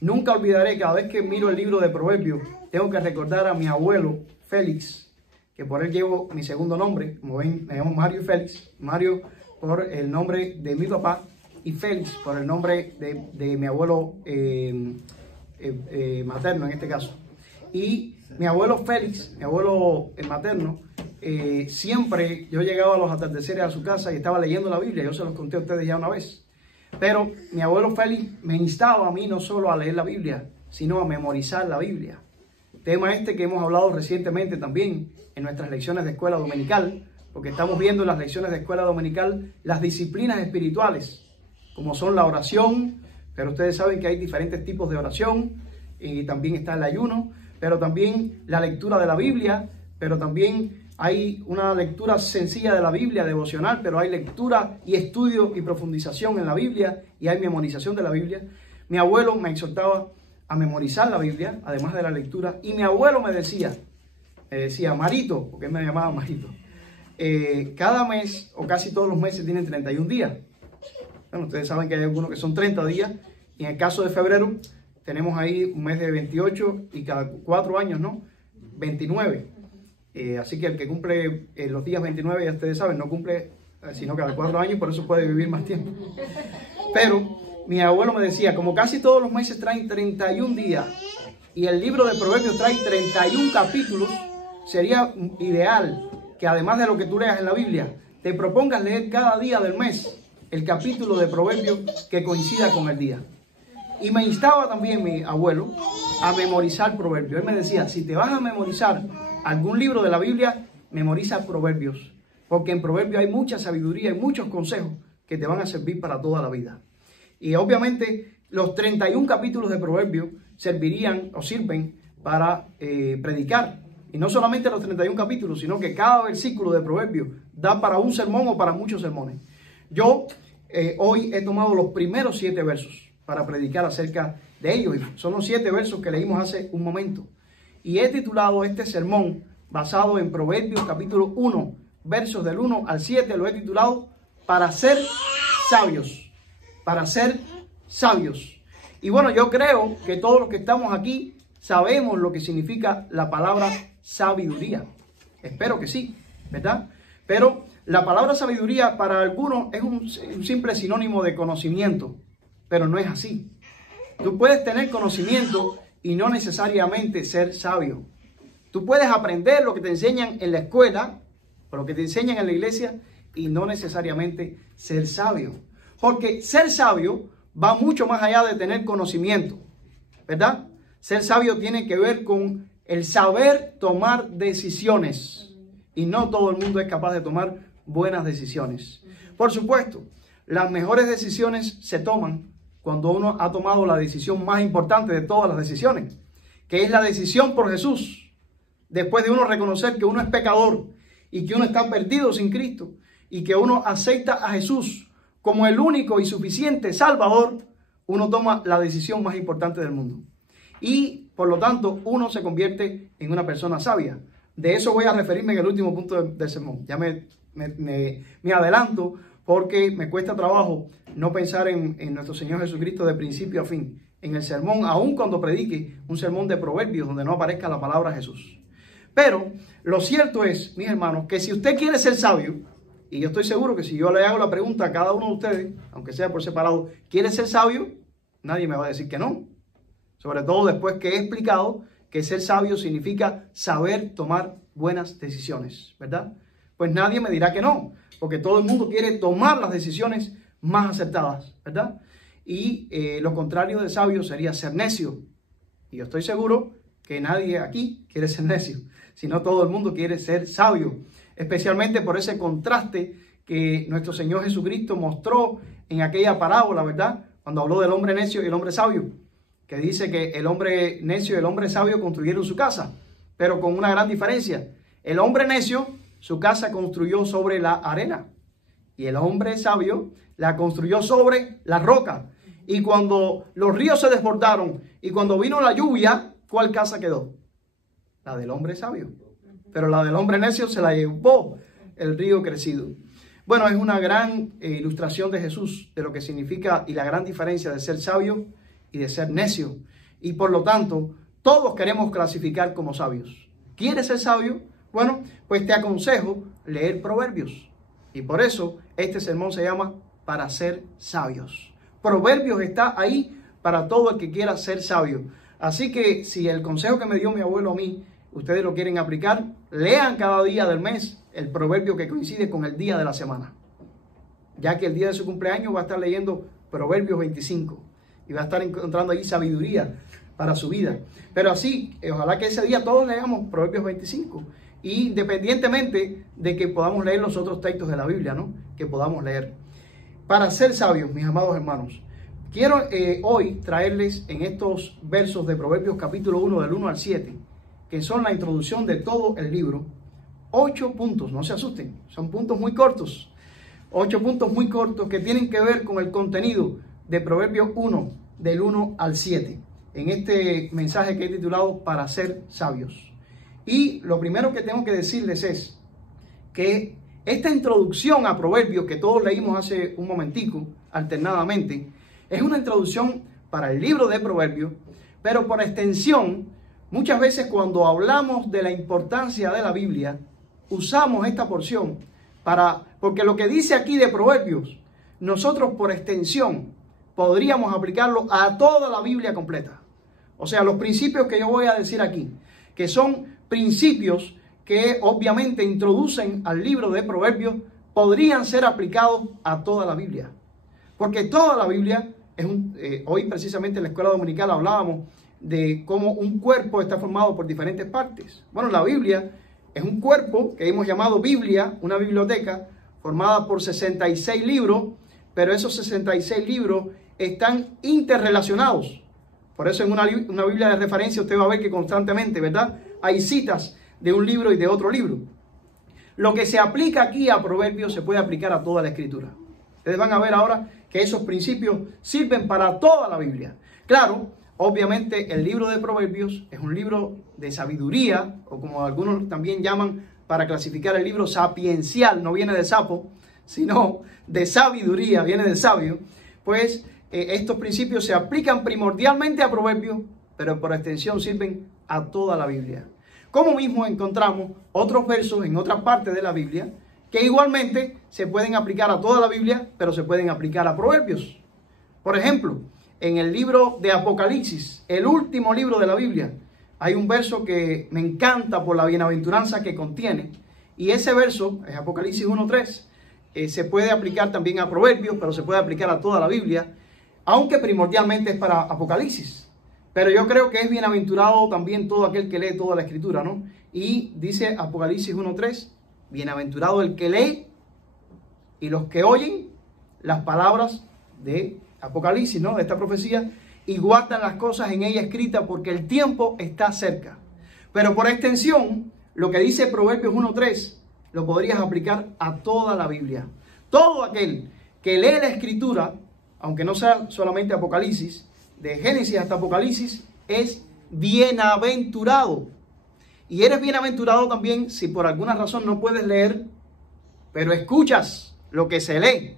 Nunca olvidaré, cada vez que miro el libro de Proverbios, tengo que recordar a mi abuelo Félix, que por él llevo mi segundo nombre. Como ven, me llamo Mario Félix. Mario por el nombre de mi papá y Félix por el nombre de mi abuelo materno en este caso. Y mi abuelo Félix, mi abuelo materno, siempre yo llegaba a los atardeceres a su casa y estaba leyendo la Biblia. Yo se los conté a ustedes ya una vez. Pero mi abuelo Félix me instaba a mí no solo a leer la Biblia, sino a memorizar la Biblia. Tema este que hemos hablado recientemente también en nuestras lecciones de escuela dominical, porque estamos viendo en las lecciones de escuela dominical las disciplinas espirituales, como son la oración, pero ustedes saben que hay diferentes tipos de oración, y también está el ayuno, pero también la lectura de la Biblia, pero también hay una lectura sencilla de la Biblia, devocional, pero hay lectura y estudio y profundización en la Biblia y hay memorización de la Biblia. Mi abuelo me exhortaba a memorizar la Biblia, además de la lectura, y mi abuelo me decía, Marito, porque él me llamaba Marito, cada mes o casi todos los meses tienen 31 días. Bueno, ustedes saben que hay algunos que son 30 días, y en el caso de febrero tenemos ahí un mes de 28 y cada 4 años, ¿no? 29. Así que el que cumple los días 29, ya ustedes saben, no cumple sino cada 4 años, por eso puede vivir más tiempo. Pero mi abuelo me decía, como casi todos los meses traen 31 días y el libro de Proverbios trae 31 capítulos, sería ideal que además de lo que tú leas en la Biblia, te propongas leer cada día del mes el capítulo de Proverbios que coincida con el día. Y me instaba también mi abuelo a memorizar Proverbios. Él me decía, si te vas a memorizar algún libro de la Biblia, memoriza Proverbios, porque en Proverbios hay mucha sabiduría y muchos consejos que te van a servir para toda la vida. Y obviamente los 31 capítulos de Proverbios servirían o sirven para predicar. Y no solamente los 31 capítulos, sino que cada versículo de Proverbios da para un sermón o para muchos sermones. Yo hoy he tomado los primeros 7 versos para predicar acerca de ellos. Son los 7 versos que leímos hace un momento. Y he titulado este sermón basado en Proverbios capítulo 1, versos del 1 al 7, lo he titulado Para ser sabios. Para ser sabios. Y bueno, yo creo que todos los que estamos aquí sabemos lo que significa la palabra sabiduría. Espero que sí, ¿verdad? Pero la palabra sabiduría para algunos es un simple sinónimo de conocimiento, pero no es así. Tú puedes tener conocimiento y no necesariamente ser sabio. Tú puedes aprender lo que te enseñan en la escuela o lo que te enseñan en la iglesia y no necesariamente ser sabio. Porque ser sabio va mucho más allá de tener conocimiento, ¿verdad? Ser sabio tiene que ver con el saber tomar decisiones. Y no todo el mundo es capaz de tomar buenas decisiones. Por supuesto, las mejores decisiones se toman cuando uno ha tomado la decisión más importante de todas las decisiones, que es la decisión por Jesús. Después de uno reconocer que uno es pecador y que uno está perdido sin Cristo y que uno acepta a Jesús como el único y suficiente Salvador, uno toma la decisión más importante del mundo. Y por lo tanto, uno se convierte en una persona sabia. De eso voy a referirme en el último punto del sermón. Ya me adelanto porque me cuesta trabajo no pensar en nuestro Señor Jesucristo de principio a fin. En el sermón, aun cuando predique un sermón de Proverbios donde no aparezca la palabra Jesús. Pero lo cierto es, mis hermanos, que si usted quiere ser sabio, y yo estoy seguro que si yo le hago la pregunta a cada uno de ustedes, aunque sea por separado, ¿quiere ser sabio? Nadie me va a decir que no. Sobre todo después que he explicado que ser sabio significa saber tomar buenas decisiones, ¿verdad? Pues nadie me dirá que no, porque todo el mundo quiere tomar las decisiones más acertadas, ¿verdad? Y lo contrario de sabio sería ser necio. Y yo estoy seguro que nadie aquí quiere ser necio, sino todo el mundo quiere ser sabio, especialmente por ese contraste que nuestro Señor Jesucristo mostró en aquella parábola, ¿verdad? Cuando habló del hombre necio y el hombre sabio, que dice que el hombre necio y el hombre sabio construyeron su casa, pero con una gran diferencia. El hombre necio, su casa construyó sobre la arena, y el hombre sabio la construyó sobre la roca. Y cuando los ríos se desbordaron y cuando vino la lluvia, ¿cuál casa quedó? La del hombre sabio. Pero la del hombre necio se la llevó el río crecido. Bueno, es una gran ilustración de Jesús, de lo que significa y la gran diferencia de ser sabio y de ser necio. Y por lo tanto, todos queremos clasificar como sabios. ¿Quieres ser sabio? Bueno, pues te aconsejo leer Proverbios. Y por eso este sermón se llama Para ser sabios. Proverbios está ahí para todo el que quiera ser sabio. Así que si el consejo que me dio mi abuelo a mí, ustedes lo quieren aplicar, lean cada día del mes el proverbio que coincide con el día de la semana. Ya que el día de su cumpleaños va a estar leyendo Proverbios 25 y va a estar encontrando ahí sabiduría para su vida. Pero así, ojalá que ese día todos leamos Proverbios 25, independientemente de que podamos leer los otros textos de la Biblia, ¿no? Que podamos leer. Para ser sabios, mis amados hermanos, quiero hoy traerles en estos versos de Proverbios capítulo 1 del 1 al 7, que son la introducción de todo el libro, 8 puntos, no se asusten, son puntos muy cortos, 8 puntos muy cortos que tienen que ver con el contenido de Proverbios 1 del 1 al 7, en este mensaje que he titulado Para ser sabios. Y lo primero que tengo que decirles es que esta introducción a Proverbios que todos leímos hace un momentico, alternadamente, es una introducción para el libro de Proverbios, pero por extensión, muchas veces cuando hablamos de la importancia de la Biblia, usamos esta porción porque lo que dice aquí de Proverbios, nosotros por extensión podríamos aplicarlo a toda la Biblia completa. O sea, los principios que yo voy a decir aquí, que son principios que obviamente introducen al libro de Proverbios, podrían ser aplicados a toda la Biblia. Porque toda la Biblia es hoy precisamente en la escuela dominical hablábamos de cómo un cuerpo está formado por diferentes partes. Bueno, la Biblia es un cuerpo que hemos llamado Biblia, una biblioteca formada por 66 libros, pero esos 66 libros están interrelacionados. Por eso en una Biblia de referencia usted va a ver que constantemente, ¿verdad?, hay citas de un libro y de otro libro. Lo que se aplica aquí a Proverbios se puede aplicar a toda la Escritura. Ustedes van a ver ahora que esos principios sirven para toda la Biblia. Claro, obviamente el libro de Proverbios es un libro de sabiduría, o como algunos también llaman para clasificar el libro sapiencial, no viene de sapo, sino de sabiduría, viene de sabio. Pues estos principios se aplican primordialmente a Proverbios, pero por extensión sirven a toda la Biblia. Como mismo encontramos otros versos en otra parte de la Biblia que igualmente se pueden aplicar a toda la Biblia, pero se pueden aplicar a Proverbios. Por ejemplo, en el libro de Apocalipsis, el último libro de la Biblia, hay un verso que me encanta por la bienaventuranza que contiene, y ese verso, es Apocalipsis 1:3, se puede aplicar también a Proverbios, pero se puede aplicar a toda la Biblia, aunque primordialmente es para Apocalipsis. Pero yo creo que es bienaventurado también todo aquel que lee toda la Escritura, ¿no? Y dice Apocalipsis 1:3, bienaventurado el que lee y los que oyen las palabras de Apocalipsis, ¿no?, de esta profecía, y guardan las cosas en ella escritas porque el tiempo está cerca. Pero por extensión, lo que dice Proverbios 1:3 lo podrías aplicar a toda la Biblia. Todo aquel que lee la Escritura, aunque no sea solamente Apocalipsis, de Génesis hasta Apocalipsis, es bienaventurado. Y eres bienaventurado también si por alguna razón no puedes leer, pero escuchas lo que se lee.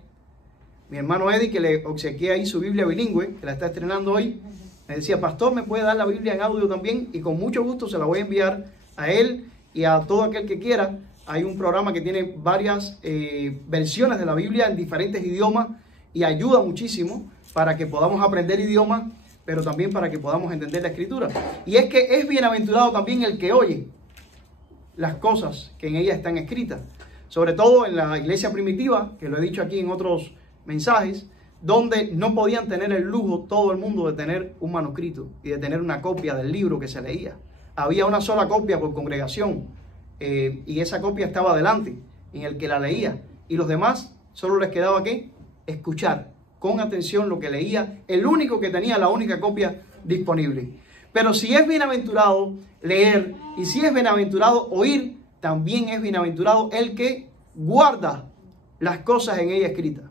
Mi hermano Eddie, que le obsequié ahí su Biblia bilingüe, que la está estrenando hoy, me decía, pastor, ¿me puede dar la Biblia en audio también? Y con mucho gusto se la voy a enviar a él y a todo aquel que quiera. Hay un programa que tiene varias versiones de la Biblia en diferentes idiomas y ayuda muchísimo para que podamos aprender idiomas, pero también para que podamos entender la Escritura. Y es que es bienaventurado también el que oye las cosas que en ella están escritas. Sobre todo en la iglesia primitiva, que lo he dicho aquí en otros mensajes, donde no podían tener el lujo todo el mundo de tener un manuscrito y de tener una copia del libro que se leía. Había una sola copia por congregación y esa copia estaba adelante en el que la leía. Y los demás solo les quedaba ¿qué? Escuchar con atención lo que leía el único que tenía la única copia disponible. Pero si es bienaventurado leer y si es bienaventurado oír, también es bienaventurado el que guarda las cosas en ella escritas.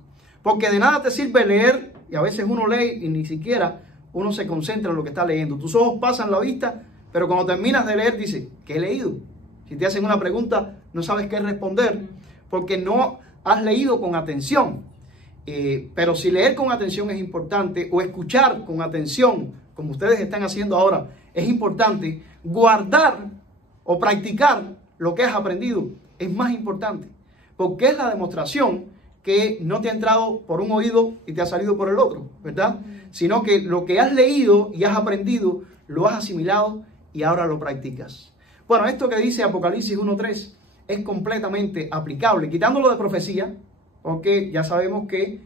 Porque de nada te sirve leer, y a veces uno lee y ni siquiera uno se concentra en lo que está leyendo. Tus ojos pasan la vista, pero cuando terminas de leer dices, ¿qué he leído? Si te hacen una pregunta, no sabes qué responder, porque no has leído con atención. Pero si leer con atención es importante, o escuchar con atención, como ustedes están haciendo ahora, es importante, guardar o practicar lo que has aprendido es más importante, porque es la demostración que no te ha entrado por un oído y te ha salido por el otro, ¿verdad? Sino que lo que has leído y has aprendido, lo has asimilado y ahora lo practicas. Bueno, esto que dice Apocalipsis 1:3 es completamente aplicable, quitándolo de profecía, porque ya sabemos que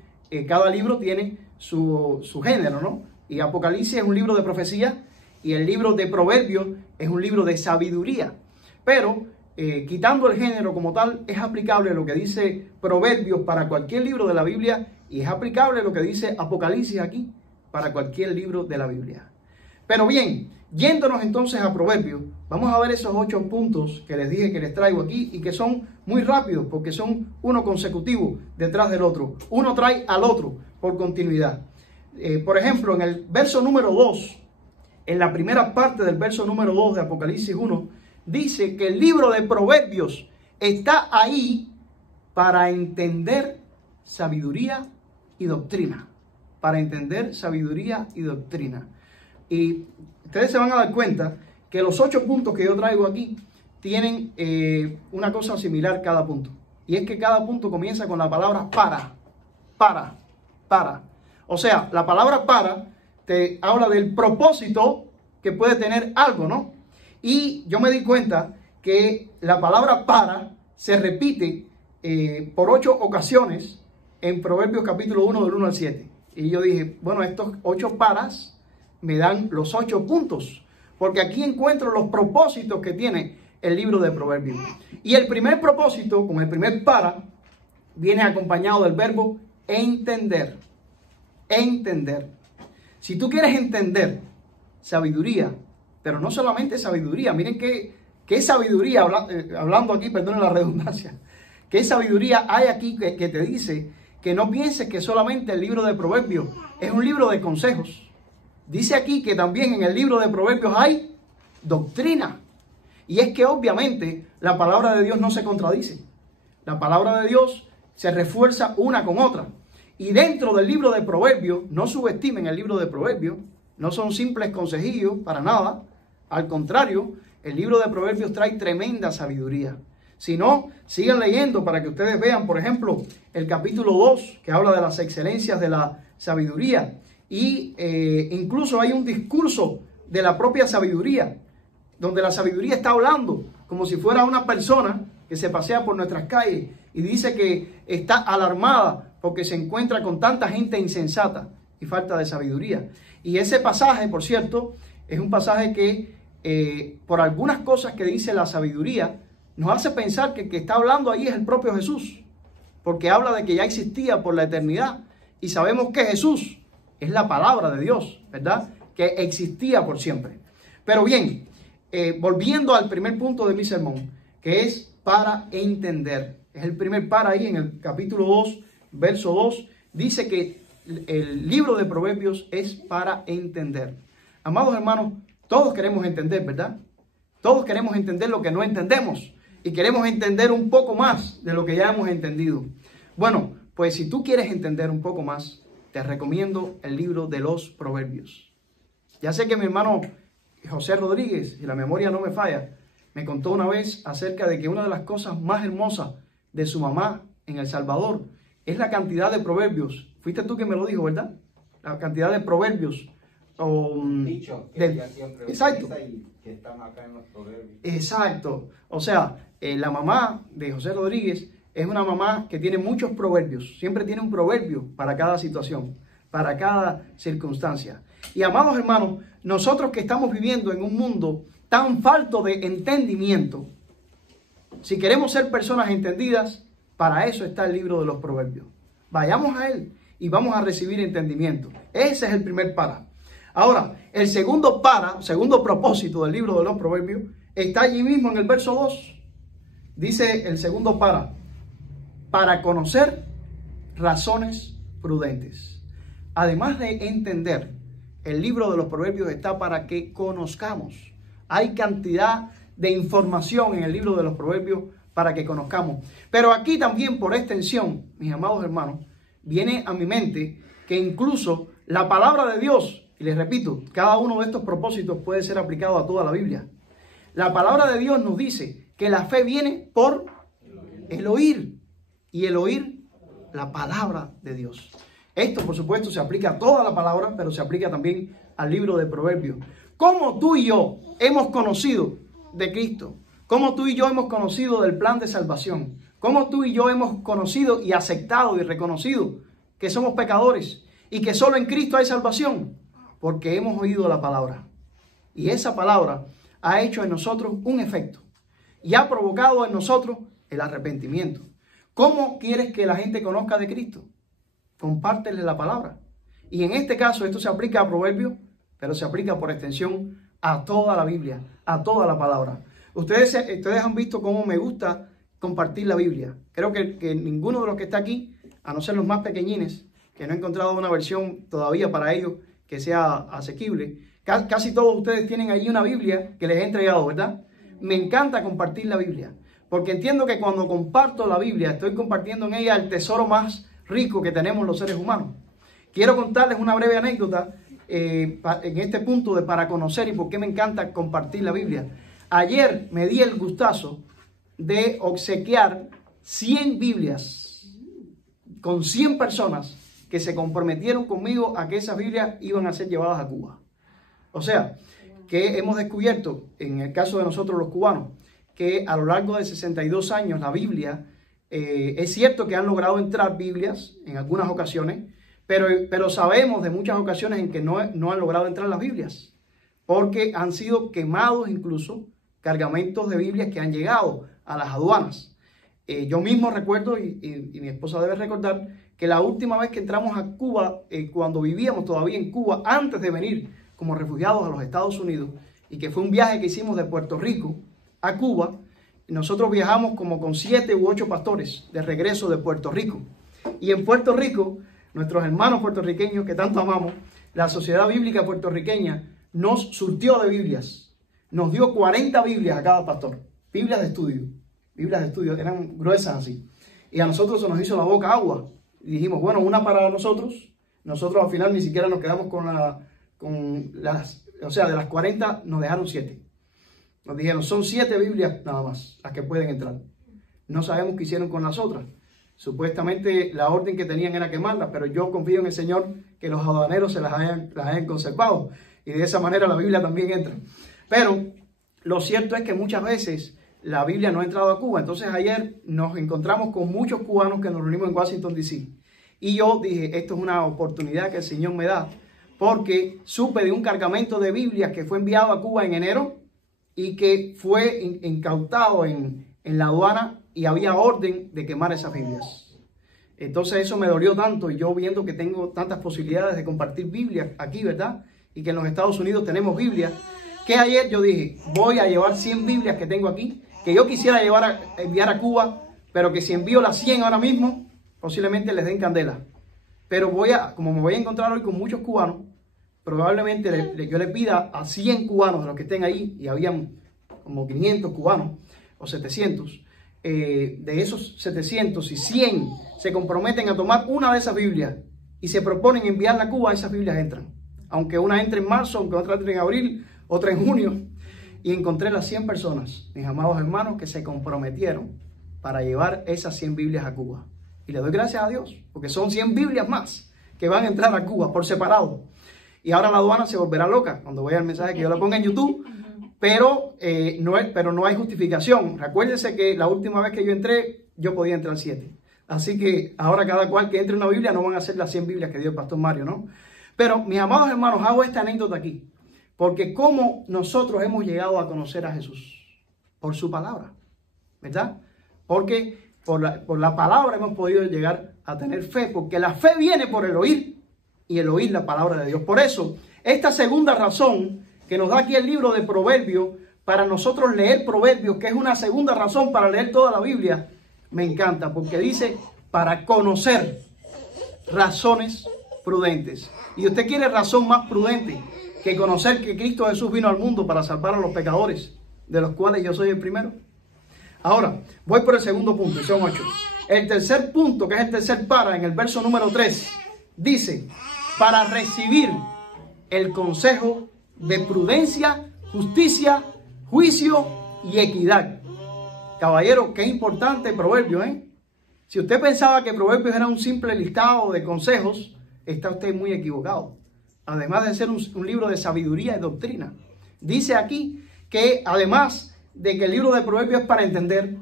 cada libro tiene su género, ¿no? Y Apocalipsis es un libro de profecía y el libro de Proverbios es un libro de sabiduría. Pero quitando el género como tal, es aplicable lo que dice Proverbios para cualquier libro de la Biblia y es aplicable lo que dice Apocalipsis aquí para cualquier libro de la Biblia. Pero bien, yéndonos entonces a Proverbios, vamos a ver esos 8 puntos que les dije que les traigo aquí y que son muy rápidos porque son uno consecutivo detrás del otro. Uno trae al otro por continuidad. Por ejemplo, en el verso número 2, en la primera parte del verso número 2 de Apocalipsis 1, dice que el libro de Proverbios está ahí para entender sabiduría y doctrina. Para entender sabiduría y doctrina. Y ustedes se van a dar cuenta que los 8 puntos que yo traigo aquí tienen una cosa similar cada punto. Y es que cada punto comienza con la palabra para. O sea, la palabra para te habla del propósito que puede tener algo, ¿no? Y yo me di cuenta que la palabra para se repite por 8 ocasiones en Proverbios capítulo 1 del 1 al 7. Y yo dije, bueno, estos 8 paras me dan los 8 puntos, porque aquí encuentro los propósitos que tiene el libro de Proverbios. Y el primer propósito, con el primer para, viene acompañado del verbo entender. Entender. Si tú quieres entender sabiduría, pero no solamente sabiduría, miren qué sabiduría, hablando aquí, perdonen la redundancia, qué sabiduría hay aquí que te dice que no pienses que solamente el libro de Proverbios es un libro de consejos. Dice aquí que también en el libro de Proverbios hay doctrina. Y es que obviamente la palabra de Dios no se contradice. La palabra de Dios se refuerza una con otra. Y dentro del libro de Proverbios, no subestimen el libro de Proverbios, no son simples consejillos para nada. Al contrario, el libro de Proverbios trae tremenda sabiduría. Si no, sigan leyendo para que ustedes vean, por ejemplo, el capítulo 2, que habla de las excelencias de la sabiduría. Y incluso hay un discurso de la propia sabiduría, donde la sabiduría está hablando como si fuera una persona que se pasea por nuestras calles y dice que está alarmada porque se encuentra con tanta gente insensata y falta de sabiduría. Y ese pasaje, por cierto, es un pasaje que por algunas cosas que dice la sabiduría nos hace pensar que el que está hablando ahí es el propio Jesús, porque habla de que ya existía por la eternidad y sabemos que Jesús es la palabra de Dios, ¿verdad? Que existía por siempre. Pero bien, volviendo al primer punto de mi sermón, que es para entender. Es el primer para ahí en el capítulo 2, verso 2. Dice que el libro de Proverbios es para entender. Amados hermanos, todos queremos entender, ¿verdad? Todos queremos entender lo que no entendemos. Y queremos entender un poco más de lo que ya hemos entendido. Bueno, pues si tú quieres entender un poco más, te recomiendo el libro de los Proverbios. Ya sé que mi hermano José Rodríguez, si la memoria no me falla, me contó una vez acerca de que una de las cosas más hermosas de su mamá en El Salvador es la cantidad de proverbios. Fuiste tú que me lo dijo, ¿verdad? La cantidad de proverbios. Dicho que ella siempre exacto. utiliza y que están acá en los proverbios. Exacto. O sea, la mamá de José Rodríguez es una mamá que tiene muchos proverbios. Siempre tiene un proverbio para cada situación, para cada circunstancia. Y amados hermanos, nosotros que estamos viviendo en un mundo tan falto de entendimiento, si queremos ser personas entendidas, para eso está el libro de los proverbios. Vayamos a él y vamos a recibir entendimiento. Ese es el primer para. Ahora, el segundo propósito del libro de los proverbios está allí mismo en el verso 2. Dice el segundo para conocer razones prudentes. Además de entender, el libro de los proverbios está para que conozcamos. Hay cantidad de información en el libro de los proverbios para que conozcamos. Pero aquí también, por extensión, mis amados hermanos, viene a mi mente que incluso la palabra de Dios, y les repito, cada uno de estos propósitos puede ser aplicado a toda la Biblia. La palabra de Dios nos dice que la fe viene por el oír, y el oír la palabra de Dios. Esto, por supuesto, se aplica a toda la palabra, pero se aplica también al libro de Proverbios. ¿Cómo tú y yo hemos conocido de Cristo? ¿Cómo tú y yo hemos conocido del plan de salvación? ¿Cómo tú y yo hemos conocido y aceptado y reconocido que somos pecadores y que solo en Cristo hay salvación? Porque hemos oído la palabra. Y esa palabra ha hecho en nosotros un efecto y ha provocado en nosotros el arrepentimiento. ¿Cómo quieres que la gente conozca de Cristo? Compártele la palabra. Y en este caso esto se aplica a Proverbios, pero se aplica por extensión a toda la Biblia, a toda la palabra. Ustedes han visto cómo me gusta compartir la Biblia. Creo que ninguno de los que está aquí, a no ser los más pequeñines, que no he encontrado una versión todavía para ellos que sea asequible, casi todos ustedes tienen ahí una Biblia que les he entregado, ¿verdad? Me encanta compartir la Biblia, porque entiendo que cuando comparto la Biblia, estoy compartiendo en ella el tesoro más rico que tenemos los seres humanos. Quiero contarles una breve anécdota en este punto de para conocer y por qué me encanta compartir la Biblia. Ayer me di el gustazo de obsequiar 100 Biblias con 100 personas que se comprometieron conmigo a que esas Biblias iban a ser llevadas a Cuba. O sea, que hemos descubierto, en el caso de nosotros los cubanos, que a lo largo de 62 años la Biblia, es cierto que han logrado entrar Biblias en algunas ocasiones, pero sabemos de muchas ocasiones en que no han logrado entrar las Biblias, porque han sido quemados incluso cargamentos de Biblias que han llegado a las aduanas. Yo mismo recuerdo, y mi esposa debe recordar, que la última vez que entramos a Cuba, cuando vivíamos todavía en Cuba, antes de venir como refugiados a los Estados Unidos, y que fue un viaje que hicimos de Puerto Rico a Cuba, nosotros viajamos como con 7 u 8 pastores de regreso de Puerto Rico. Y en Puerto Rico, nuestros hermanos puertorriqueños que tanto amamos, la Sociedad Bíblica Puertorriqueña nos surtió de Biblias. Nos dio 40 Biblias a cada pastor. Biblias de estudio, eran gruesas así. Y a nosotros se nos hizo la boca agua. Y dijimos, bueno, una para nosotros. Nosotros al final ni siquiera nos quedamos o sea, de las 40 nos dejaron 7. Nos dijeron, son 7 Biblias nada más las que pueden entrar. No sabemos qué hicieron con las otras. Supuestamente la orden que tenían era quemarlas, pero yo confío en el Señor que los aduaneros se las hayan conservado. Y de esa manera la Biblia también entra. Pero lo cierto es que muchas veces la Biblia no ha entrado a Cuba. Entonces ayer nos encontramos con muchos cubanos que nos reunimos en Washington, D.C. Y yo dije, esto es una oportunidad que el Señor me da, porque supe de un cargamento de Biblias que fue enviado a Cuba en enero y que fue incautado en la aduana y había orden de quemar esas Biblias. Entonces eso me dolió tanto, y yo viendo que tengo tantas posibilidades de compartir Biblias aquí, ¿verdad? Y que en los Estados Unidos tenemos Biblias, que ayer yo dije, voy a llevar 100 Biblias que tengo aquí, que yo quisiera enviar a Cuba, pero que si envío las 100 ahora mismo, posiblemente les den candela. Pero como me voy a encontrar hoy con muchos cubanos, probablemente yo le pida a 100 cubanos de los que estén ahí, y habían como 500 cubanos o 700, de esos 700, y 100 se comprometen a tomar una de esas Biblias y se proponen enviarla a Cuba, esas Biblias entran. Aunque una entre en marzo, aunque otra entre en abril, otra en junio. y encontré las 100 personas, mis amados hermanos, que se comprometieron para llevar esas 100 Biblias a Cuba. Y le doy gracias a Dios, porque son 100 Biblias más que van a entrar a Cuba por separado. Y ahora la aduana se volverá loca cuando vea el mensaje que yo le ponga en YouTube, pero no hay justificación. Recuérdense que la última vez que yo entré, yo podía entrar 7. Así que ahora cada cual que entre una Biblia no van a ser las 100 Biblias que dio el pastor Mario, ¿no? Pero, mis amados hermanos, hago esta anécdota aquí, porque cómo nosotros hemos llegado a conocer a Jesús, por su palabra, ¿verdad? Porque por la palabra hemos podido llegar a tener fe, porque la fe viene por el oír, y el oír la palabra de Dios. Por eso, esta segunda razón que nos da aquí el libro de Proverbios, para nosotros leer Proverbios, que es una segunda razón para leer toda la Biblia, me encanta, porque dice, para conocer razones prudentes. Y usted quiere razón más prudente que conocer que Cristo Jesús vino al mundo para salvar a los pecadores, de los cuales yo soy el primero. Ahora, voy por el segundo punto, y son 8. El tercer punto, que es el tercer para, en el verso número 3, dice, para recibir el consejo de prudencia, justicia, juicio y equidad. Caballero, qué importante Proverbios, ¿eh? Si usted pensaba que Proverbios era un simple listado de consejos, está usted muy equivocado. Además de ser un libro de sabiduría y doctrina. Dice aquí que además de que el libro de Proverbios es para entender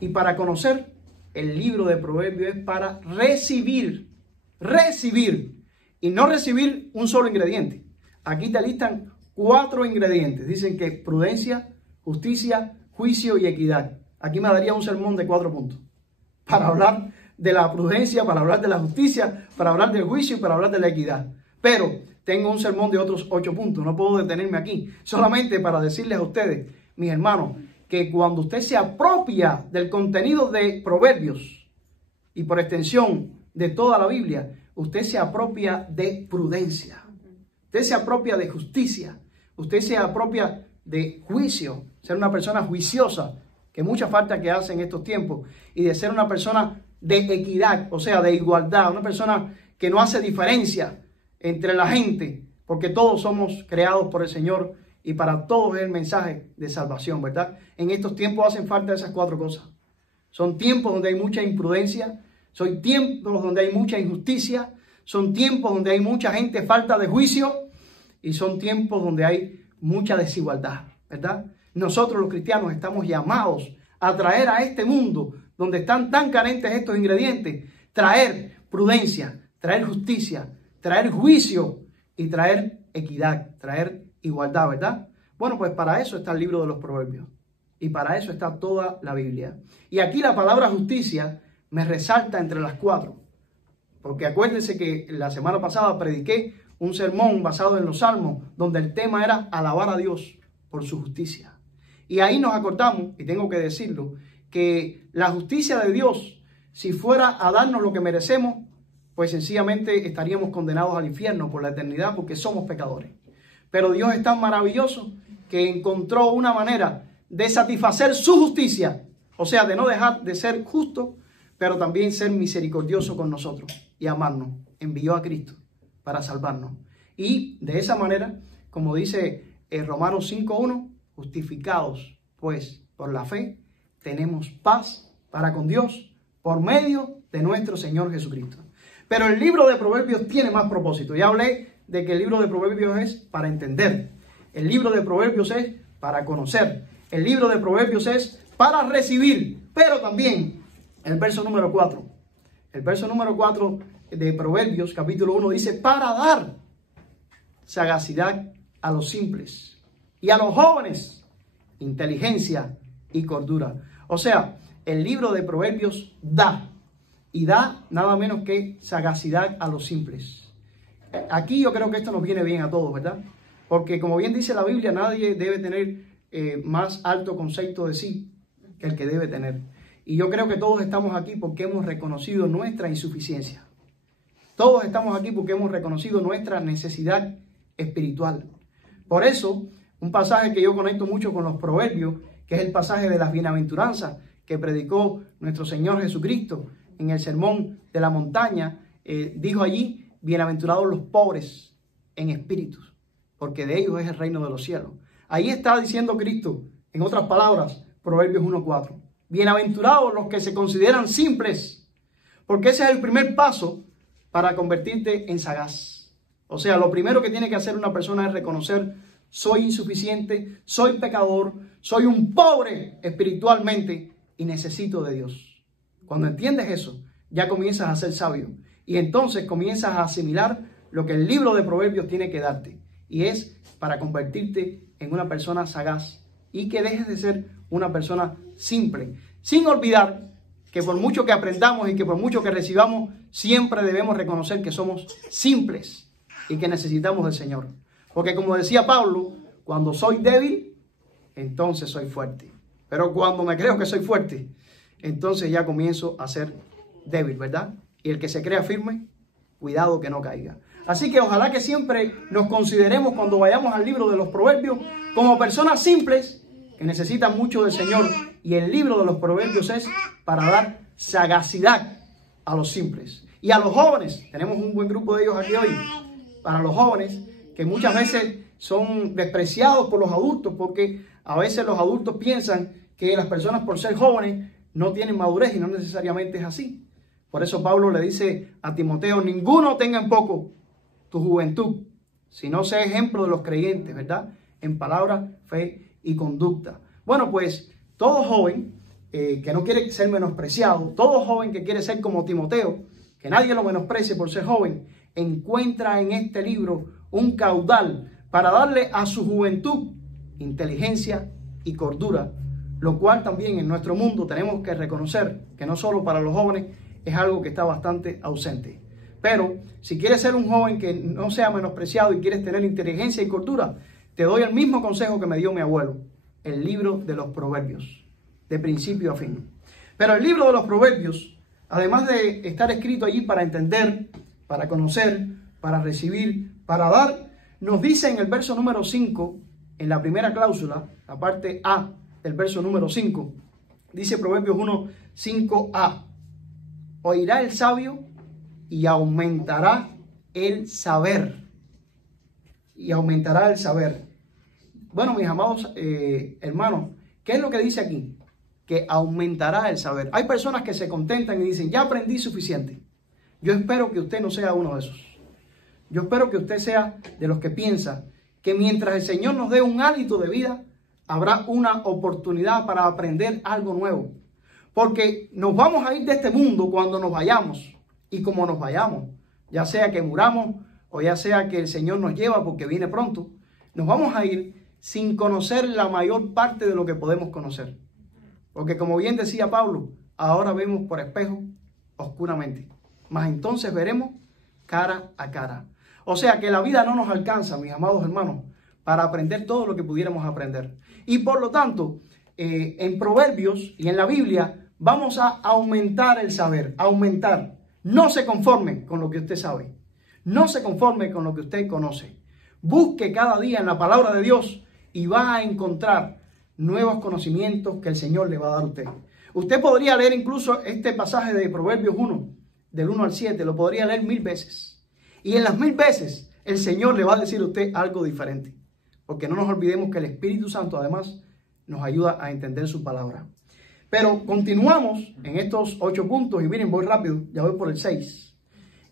y para conocer, el libro de Proverbios es para recibir. Y no recibir un solo ingrediente. Aquí te listan 4 ingredientes. Dicen que prudencia, justicia, juicio y equidad. Aquí me daría un sermón de 4 puntos. Para hablar de la prudencia, para hablar de la justicia, para hablar del juicio y para hablar de la equidad. Pero tengo un sermón de otros 8 puntos. No puedo detenerme aquí. Solamente para decirles a ustedes, mis hermanos, que cuando usted se apropia del contenido de Proverbios y por extensión de toda la Biblia, usted se apropia de prudencia. Usted se apropia de justicia. Usted se apropia de juicio. Ser una persona juiciosa, que mucha falta que hace en estos tiempos. Y de ser una persona de equidad, o sea, de igualdad. Una persona que no hace diferencia entre la gente, porque todos somos creados por el Señor y para todos es el mensaje de salvación, ¿verdad? En estos tiempos hacen falta esas 4 cosas. Son tiempos donde hay mucha imprudencia, son tiempos donde hay mucha injusticia, son tiempos donde hay mucha gente falta de juicio y son tiempos donde hay mucha desigualdad, ¿verdad? Nosotros los cristianos estamos llamados a traer a este mundo donde están tan carentes estos ingredientes, traer prudencia, traer justicia, traer juicio y traer equidad, traer igualdad, ¿verdad? Bueno, pues para eso está el libro de los Proverbios y para eso está toda la Biblia. Y aquí la palabra justicia me resalta entre las 4, porque acuérdense que la semana pasada prediqué un sermón basado en los Salmos, donde el tema era alabar a Dios por su justicia. Y ahí nos acordamos, y tengo que decirlo, que la justicia de Dios, si fuera a darnos lo que merecemos, pues sencillamente estaríamos condenados al infierno por la eternidad porque somos pecadores. Pero Dios es tan maravilloso que encontró una manera de satisfacer su justicia, o sea, de no dejar de ser justo, pero también ser misericordioso con nosotros y amarnos. Envió a Cristo para salvarnos. Y de esa manera, como dice Romanos 5:1, justificados pues por la fe, tenemos paz para con Dios por medio de nuestro Señor Jesucristo. Pero el libro de Proverbios tiene más propósito. Ya hablé de que el libro de Proverbios es para entender. El libro de Proverbios es para conocer. El libro de Proverbios es para recibir. Pero también el verso número 4. El verso número 4 de Proverbios, capítulo 1, dice, para dar sagacidad a los simples y a los jóvenes inteligencia y cordura. O sea, el libro de Proverbios da, y da nada menos que sagacidad a los simples. Aquí yo creo que esto nos viene bien a todos, ¿verdad? Porque como bien dice la Biblia, nadie debe tener más alto concepto de sí que el que debe tener. Y yo creo que todos estamos aquí porque hemos reconocido nuestra insuficiencia. Todos estamos aquí porque hemos reconocido nuestra necesidad espiritual. Por eso, un pasaje que yo conecto mucho con los Proverbios, que es el pasaje de las bienaventuranzas que predicó nuestro Señor Jesucristo en el sermón de la montaña, dijo allí, bienaventurados los pobres en espíritu, porque de ellos es el reino de los cielos. Ahí está diciendo Cristo, en otras palabras, Proverbios 1:4. Bienaventurados los que se consideran simples, porque ese es el primer paso para convertirte en sagaz. O sea, lo primero que tiene que hacer una persona es reconocer: soy insuficiente, soy pecador, soy un pobre espiritualmente y necesito de Dios. Cuando entiendes eso, ya comienzas a ser sabio y entonces comienzas a asimilar lo que el libro de Proverbios tiene que darte, y es para convertirte en una persona sagaz y que dejes de ser una persona simple, sin olvidar que por mucho que aprendamos y que por mucho que recibamos, siempre debemos reconocer que somos simples y que necesitamos del Señor. Porque como decía Pablo, cuando soy débil, entonces soy fuerte. Pero cuando me creo que soy fuerte, entonces ya comienzo a ser débil, ¿verdad? Y el que se crea firme, cuidado que no caiga. Así que ojalá que siempre nos consideremos, cuando vayamos al libro de los Proverbios, como personas simples que necesitan mucho del Señor. Y el libro de los Proverbios es para dar sagacidad a los simples. Y a los jóvenes, tenemos un buen grupo de ellos aquí hoy, para los jóvenes que muchas veces son despreciados por los adultos, porque a veces los adultos piensan que las personas, por ser jóvenes, no tienen madurez, y no necesariamente es así. Por eso Pablo le dice a Timoteo: ninguno tenga en poco tu juventud, sino sea ejemplo de los creyentes, ¿verdad? En palabra, fe y conducta. Bueno, pues todo joven que no quiere ser menospreciado, todo joven que quiere ser como Timoteo, que nadie lo menosprecie por ser joven, encuentra en este libro un caudal para darle a su juventud inteligencia y cordura, lo cual también en nuestro mundo tenemos que reconocer que no solo para los jóvenes es algo que está bastante ausente. Pero si quieres ser un joven que no sea menospreciado y quieres tener inteligencia y cordura, te doy el mismo consejo que me dio mi abuelo: el libro de los Proverbios, de principio a fin. Pero el libro de los Proverbios, además de estar escrito allí para entender, para conocer, para recibir, para dar, nos dice en el verso número 5, en la primera cláusula, la parte A del verso número 5, dice Proverbios 1, 5a: oirá el sabio y aumentará el saber. Y aumentará el saber. Bueno, mis amados hermanos, ¿qué es lo que dice aquí? Que aumentará el saber. Hay personas que se contentan y dicen: ya aprendí suficiente. Yo espero que usted no sea uno de esos. Yo espero que usted sea de los que piensa que mientras el Señor nos dé un hálito de vida, habrá una oportunidad para aprender algo nuevo. Porque nos vamos a ir de este mundo cuando nos vayamos. Y como nos vayamos, ya sea que muramos o ya sea que el Señor nos lleva porque viene pronto, nos vamos a ir sin conocer la mayor parte de lo que podemos conocer. Porque como bien decía Pablo, ahora vemos por espejo oscuramente, mas entonces veremos cara a cara. O sea que la vida no nos alcanza, mis amados hermanos, para aprender todo lo que pudiéramos aprender. Y por lo tanto, en Proverbios y en la Biblia vamos a aumentar el saber, aumentar. No se conforme con lo que usted sabe. No se conforme con lo que usted conoce. Busque cada día en la palabra de Dios y va a encontrar nuevos conocimientos que el Señor le va a dar a usted. Usted podría leer incluso este pasaje de Proverbios 1, del 1 al 7, lo podría leer 1000 veces. Y en las 1000 veces el Señor le va a decir a usted algo diferente. Porque no nos olvidemos que el Espíritu Santo además nos ayuda a entender su palabra. Pero continuamos en estos 8 puntos y miren, voy rápido, ya voy por el 6.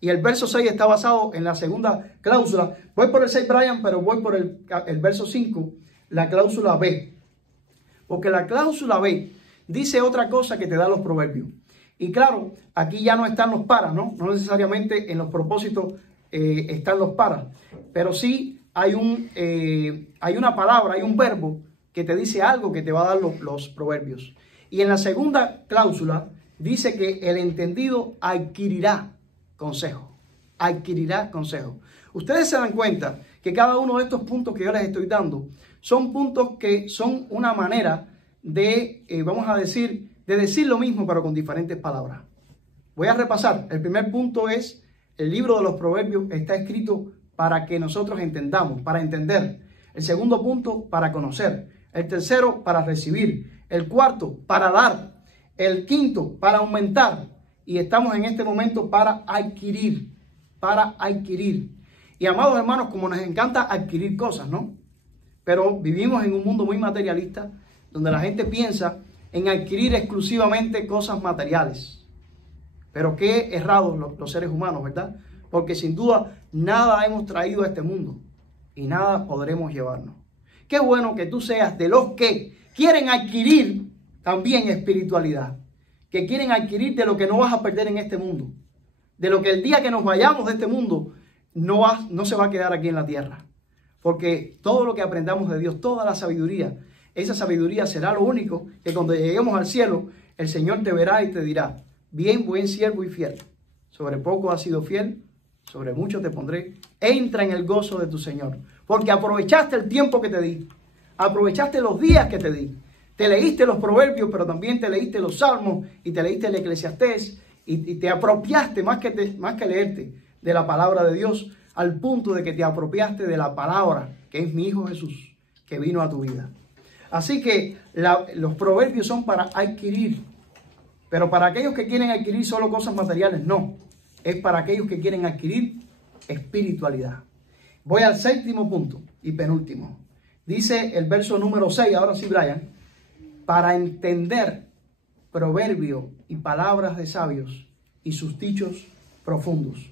Y el verso 6 está basado en la segunda cláusula. Voy por el 6, Brian, pero voy por el verso 5, la cláusula B. Porque la cláusula B dice otra cosa que te da los proverbios. Y claro, aquí ya no están los para, ¿no? No necesariamente en los propósitos están los para. Pero sí hay una palabra, hay un verbo que te dice algo que te va a dar los proverbios. Y en la segunda cláusula dice que el entendido adquirirá consejo. Adquirirá consejo. Ustedes se dan cuenta que cada uno de estos puntos que yo les estoy dando son puntos que son una manera de, vamos a decir, de decir lo mismo pero con diferentes palabras. Voy a repasar. El primer punto es: el libro de los proverbios está escrito para que nosotros entendamos, para entender. El segundo punto, para conocer. El tercero, para recibir. El cuarto, para dar. El quinto, para aumentar. Y estamos en este momento para adquirir. Para adquirir. Y amados hermanos, como nos encanta adquirir cosas, ¿no? pero vivimos en un mundo muy materialista, donde la gente piensa en adquirir exclusivamente cosas materiales. Pero qué errados los seres humanos, ¿verdad? Porque sin duda nada hemos traído a este mundo y nada podremos llevarnos. Qué bueno que tú seas de los que quieren adquirir también espiritualidad, que quieren adquirir de lo que no vas a perder en este mundo, de lo que el día que nos vayamos de este mundo no se va a quedar aquí en la tierra. Porque todo lo que aprendamos de Dios, toda la sabiduría, esa sabiduría será lo único que cuando lleguemos al cielo, el Señor te verá y te dirá: bien, buen siervo y fiel. Sobre poco has sido fiel, sobre mucho te pondré. Entra en el gozo de tu Señor. Porque aprovechaste el tiempo que te di. Aprovechaste los días que te di. Te leíste los proverbios, pero también te leíste los salmos y te leíste el Eclesiastés y te apropiaste más que leerte de la palabra de Dios, al punto de que te apropiaste de la palabra, que es mi Hijo Jesús, que vino a tu vida. Así que los proverbios son para adquirir, pero para aquellos que quieren adquirir solo cosas materiales, no. Es para aquellos que quieren adquirir espiritualidad. Voy al séptimo punto y penúltimo. Dice el verso número 6, ahora sí, Brian: para entender proverbios y palabras de sabios y sus dichos profundos.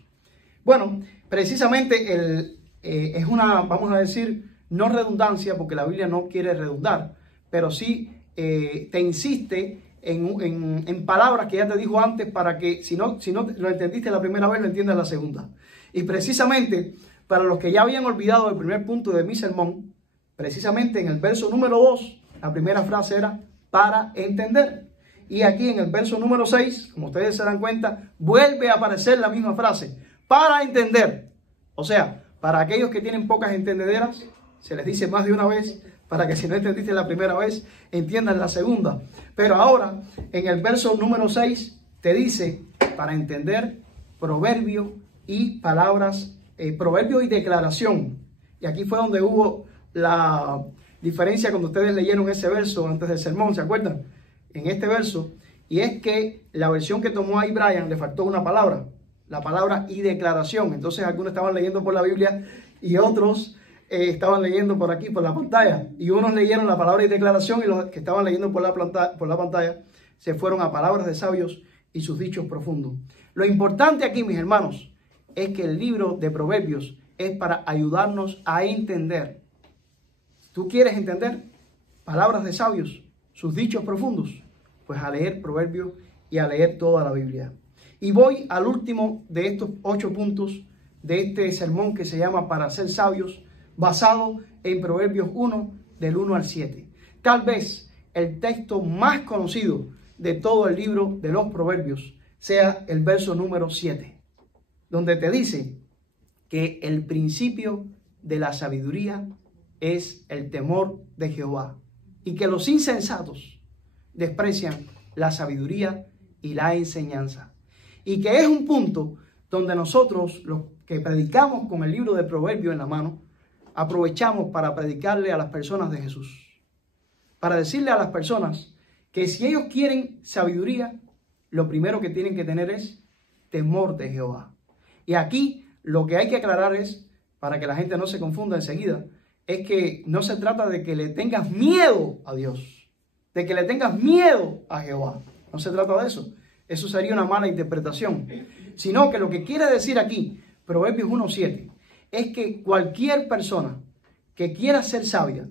Bueno, precisamente es una, vamos a decir, no redundancia, porque la Biblia no quiere redundar, pero sí te insiste en palabras que ya te dijo antes, para que si no lo entendiste la primera vez, lo entiendas la segunda. Y precisamente para los que ya habían olvidado el primer punto de mi sermón, precisamente en el verso número 2, la primera frase era para entender. Y aquí en el verso número 6, como ustedes se dan cuenta, vuelve a aparecer la misma frase, para entender. O sea, para aquellos que tienen pocas entendederas, se les dice más de una vez, para que si no entendiste la primera vez, entiendan la segunda. Pero ahora, en el verso número 6, te dice, para entender proverbio y palabras, proverbio y declaración. Y aquí fue donde hubo la diferencia cuando ustedes leyeron ese verso antes del sermón, ¿se acuerdan? En este verso, y es que la versión que tomó ahí Brian le faltó una palabra, la palabra y declaración. Entonces algunos estaban leyendo por la Biblia y otros estaban leyendo por aquí, por la pantalla. Y unos leyeron la palabra y declaración, y los que estaban leyendo por la pantalla se fueron a palabras de sabios y sus dichos profundos. Lo importante aquí, mis hermanos, es que el libro de Proverbios es para ayudarnos a entender. ¿Tú quieres entender palabras de sabios, sus dichos profundos? Pues a leer Proverbios y a leer toda la Biblia. Y voy al último de estos 8 puntos de este sermón que se llama Para ser sabios, basado en Proverbios 1, del 1 al 7. Tal vez el texto más conocido de todo el libro de los Proverbios sea el verso número 7, donde te dice que el principio de la sabiduría es el temor de Jehová, y que los insensatos desprecian la sabiduría y la enseñanza. Y que es un punto donde nosotros, los que predicamos con el libro de Proverbios en la mano, aprovechamos para predicarle a las personas de Jesús. Para decirle a las personas que si ellos quieren sabiduría, lo primero que tienen que tener es temor de Jehová. Y aquí lo que hay que aclarar es, para que la gente no se confunda enseguida, es que no se trata de que le tengas miedo a Dios, de que le tengas miedo a Jehová. No se trata de eso. Eso sería una mala interpretación. Sino que lo que quiere decir aquí, Proverbios 1:7, es que cualquier persona que quiera ser sabia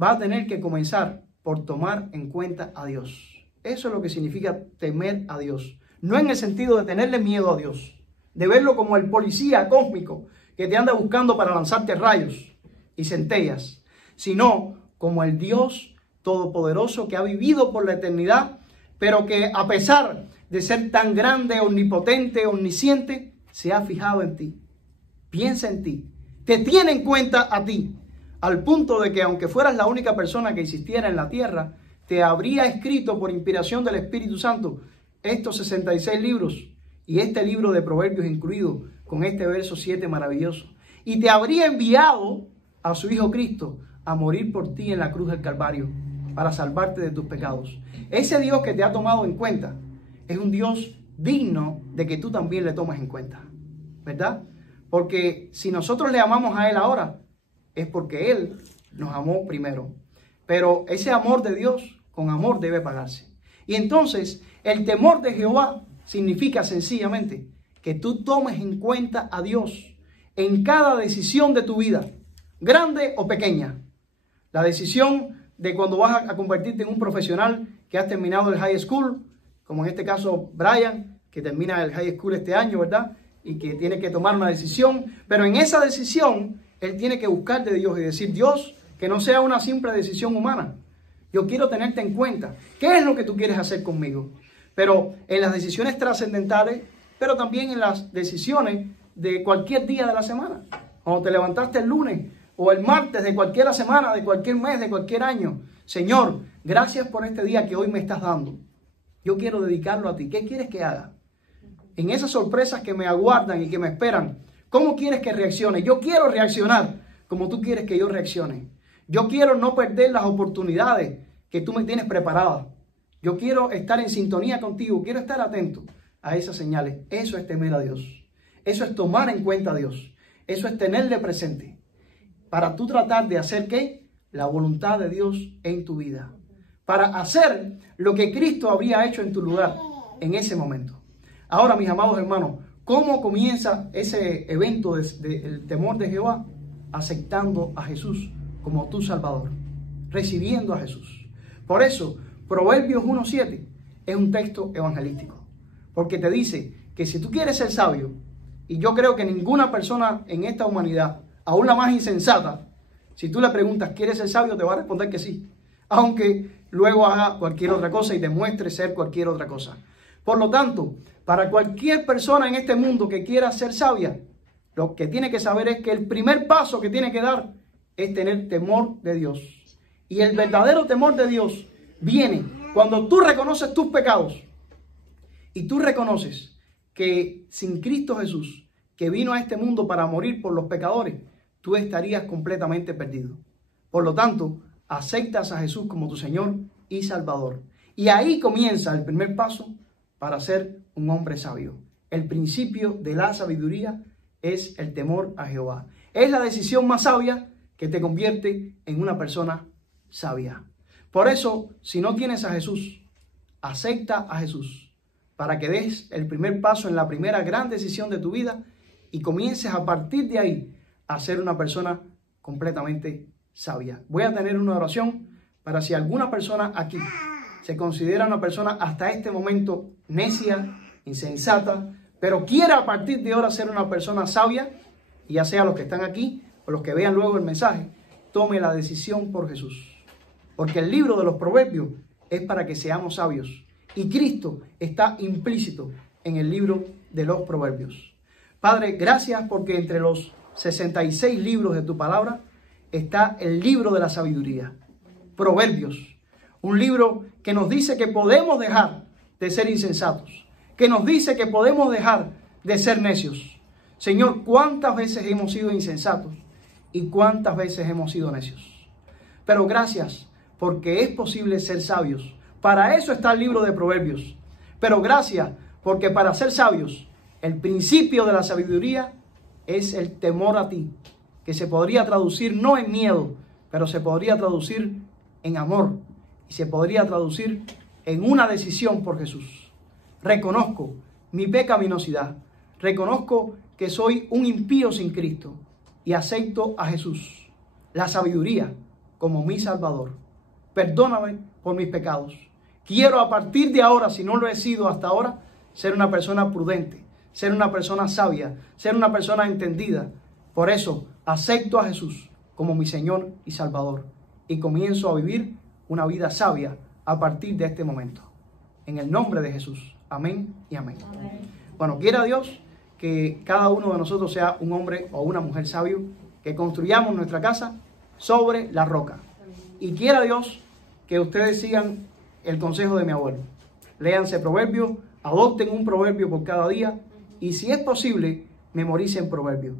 va a tener que comenzar por tomar en cuenta a Dios. Eso es lo que significa temer a Dios. No en el sentido de tenerle miedo a Dios, de verlo como el policía cósmico que te anda buscando para lanzarte rayos y centellas, sino como el Dios todopoderoso que ha vivido por la eternidad, pero que a pesar de ser tan grande, omnipotente, omnisciente, se ha fijado en ti, piensa en ti, te tiene en cuenta a ti, al punto de que aunque fueras la única persona que existiera en la tierra, te habría escrito por inspiración del Espíritu Santo estos 66 libros y este libro de Proverbios incluido con este verso 7 maravilloso, y te habría enviado a su Hijo Cristo a morir por ti en la cruz del Calvario para salvarte de tus pecados. Ese Dios que te ha tomado en cuenta es un Dios digno de que tú también le tomes en cuenta, ¿verdad? Porque si nosotros le amamos a Él ahora, es porque Él nos amó primero. Pero ese amor de Dios, con amor debe pagarse. Y entonces, el temor de Jehová significa sencillamente que tú tomes en cuenta a Dios en cada decisión de tu vida, grande o pequeña. La decisión de cuando vas a convertirte en un profesional que has terminado el high school, como en este caso Brian, que termina el high school este año, ¿verdad? Y que tiene que tomar una decisión. Pero en esa decisión, él tiene que buscar de Dios y decir, Dios, que no sea una simple decisión humana. Yo quiero tenerte en cuenta. ¿Qué es lo que tú quieres hacer conmigo? Pero en las decisiones trascendentales, pero también en las decisiones de cualquier día de la semana. Cuando te levantaste el lunes o el martes de cualquier semana, de cualquier mes, de cualquier año. Señor, gracias por este día que hoy me estás dando. Yo quiero dedicarlo a ti. ¿Qué quieres que haga? En esas sorpresas que me aguardan y que me esperan, ¿cómo quieres que reaccione? Yo quiero reaccionar como tú quieres que yo reaccione. Yo quiero no perder las oportunidades que tú me tienes preparadas. Yo quiero estar en sintonía contigo. Quiero estar atento a esas señales. Eso es temer a Dios. Eso es tomar en cuenta a Dios. Eso es tenerle presente. Para tú tratar de hacer, ¿qué? La voluntad de Dios en tu vida. Para hacer lo que Cristo habría hecho en tu lugar en ese momento. Ahora, mis amados hermanos, ¿cómo comienza ese evento del temor de Jehová? Aceptando a Jesús como tu Salvador. Recibiendo a Jesús. Por eso, Proverbios 1:7 es un texto evangelístico. Porque te dice que si tú quieres ser sabio, y yo creo que ninguna persona en esta humanidad, aún la más insensata, si tú le preguntas, ¿quieres ser sabio? Te va a responder que sí. Aunque luego haga cualquier otra cosa y te muestre ser cualquier otra cosa. Por lo tanto, para cualquier persona en este mundo que quiera ser sabia, lo que tiene que saber es que el primer paso que tiene que dar es tener temor de Dios. Y el verdadero temor de Dios viene cuando tú reconoces tus pecados y tú reconoces que sin Cristo Jesús, que vino a este mundo para morir por los pecadores, tú estarías completamente perdido. Por lo tanto, aceptas a Jesús como tu Señor y Salvador. Y ahí comienza el primer paso para ser un hombre sabio. El principio de la sabiduría es el temor a Jehová. Es la decisión más sabia que te convierte en una persona sabia. Por eso, si no tienes a Jesús, acepta a Jesús para que des el primer paso en la primera gran decisión de tu vida y comiences a partir de ahí a ser una persona completamente sabia. Voy a tener una oración para si alguna persona aquí se considera una persona hasta este momento necia, insensata, pero quiere a partir de ahora ser una persona sabia, y ya sea los que están aquí o los que vean luego el mensaje, tome la decisión por Jesús. Porque el libro de los Proverbios es para que seamos sabios. Y Cristo está implícito en el libro de los Proverbios. Padre, gracias porque entre los 66 libros de tu palabra está el libro de la sabiduría. Proverbios. Un libro que nos dice que podemos dejar de ser insensatos. Que nos dice que podemos dejar de ser necios. Señor, ¿cuántas veces hemos sido insensatos? ¿Y cuántas veces hemos sido necios? Pero gracias porque es posible ser sabios. Para eso está el libro de Proverbios. Pero gracias porque para ser sabios, el principio de la sabiduría es el temor a ti, que se podría traducir no en miedo, pero se podría traducir en amor y se podría traducir en una decisión por Jesús. Reconozco mi pecaminosidad, reconozco que soy un impío sin Cristo y acepto a Jesús, la sabiduría, como mi Salvador. Perdóname por mis pecados. Quiero a partir de ahora, si no lo he sido hasta ahora, ser una persona prudente, ser una persona sabia, ser una persona entendida. Por eso acepto a Jesús como mi Señor y Salvador y comienzo a vivir una vida sabia a partir de este momento. En el nombre de Jesús. Amén y amén. Amén. Bueno, quiera Dios que cada uno de nosotros sea un hombre o una mujer sabio, que construyamos nuestra casa sobre la roca. Y quiera Dios que ustedes sigan el consejo de mi abuelo. Léanse proverbios, adopten un proverbio por cada día y si es posible, memoricen proverbios.